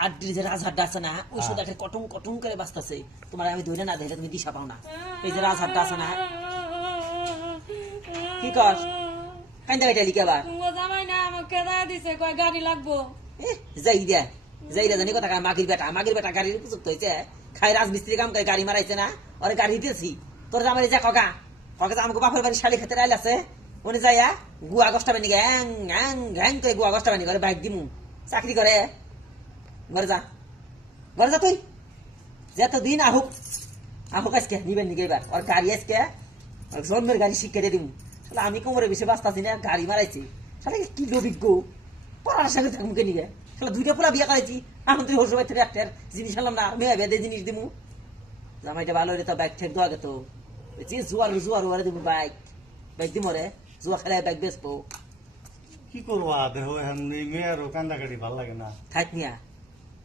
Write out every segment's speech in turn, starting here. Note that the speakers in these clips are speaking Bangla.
আড্ডির যে রাজহাটটা আছে না ওই শুধু একটা কটং কটং করে বাঁচতেছে তোমার আমি ধরে না দেখলে তুমি দিশা পাও না এই যে রাজহাটটা আছে না কি কর কান্দা এটা লিখে আবার জামাই না আমাকে দিছে কয় গাড়ি লাগবো যাই দে যাই জানি কথা মাগির বেটা গাড়ির উপযুক্ত হয়েছে খাই রাজমিস্ত্রি কাম করে গাড়ি মারাইছে না ওরে গাড়ি দিতেছি তোর জামাই যা ককা ককা আমাকে বাপের বাড়ি শালি খেতে আইল আছে উনি যাইয়া গুয়া গস্টা বানি গ্যাং গ্যাং গ্যাং করে গুয়া গস্টা বানি করে বাইক দিমু চাকরি করে ঘরে যা তুই যে তো দিন আহুক আজকে নিবেন নিকে এবার ওর গাড়ি আজকে জন্মের গাড়ি শিক্ষা দিয়ে দিমু তাহলে আমি কোমরে বেশি বাঁচতাছি না গাড়ি মারাইছি তাহলে কি অভিজ্ঞ পড়ার সঙ্গে থাকুকে নিবে তাহলে দুইটা পোলা বিয়ে করাইছি এখন তুই হোস বাই থেকে একটার জিনিস আনলাম না মেয়ে বেদে জিনিস দিমু জামাইটা ভালো রে তো বাইক ঠেক দেওয়া গেতো জুয়ার ওরে দিমু বাইক দিমু রে জুয়া খেলায় বাইক বেচবো কি করবো দেহ এখন মেয়ের কান্দাকাটি ভাল লাগে না থাক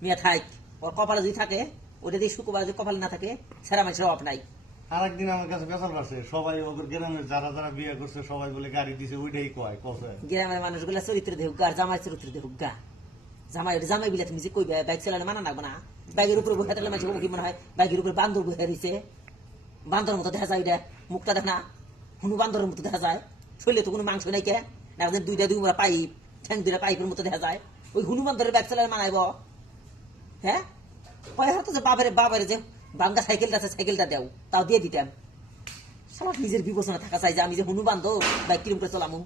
মিয়া থাক ওর কপালে যদি থাকে ওটা দিয়ে শুক্রবার যদি কপালে না থাকে সেরা মানুষের অভাব নাই আর একদিন আমার কাছে বেসাল পারছে সবাই ওদের গ্রামের যারা যারা বিয়ে করছে সবাই বলে গাড়ি দিছে ওইটাই কয় কসে গ্রামের মানুষগুলা চরিত্র দেহুক গা আর জামাই চরিত্র দেহুক গা জামাই বিলা তুমি যে কইবে বাইক চালালে মানা লাগবে না বাইকের উপরে বসে থাকলে মানুষ কি মনে হয় বাইকের উপরে বান্দর বসে রয়েছে বান্দর মতো দেখা যায় এটা মুখটা দেখ না হুনু বান্দরের মতো দেখা যায় শরীরে তো কোনো মাংস নাই কে একদিন দুই পাইপ ঠ্যাং দুইটা পাইপের মতো দেখা যায় ওই হুনু বান্দরের বাইক চালালে মানাইব হ্যাঁ কয় হতো যে বাবারে যে বাঙ্গা সাইকেলটা আছে সাইকেলটা দেও তাও দিয়ে দিতাম সারা নিজের বিবেচনা থাকা চাই যে আমি যে হুনু বান্ধব বাইক কিরম করে চলামু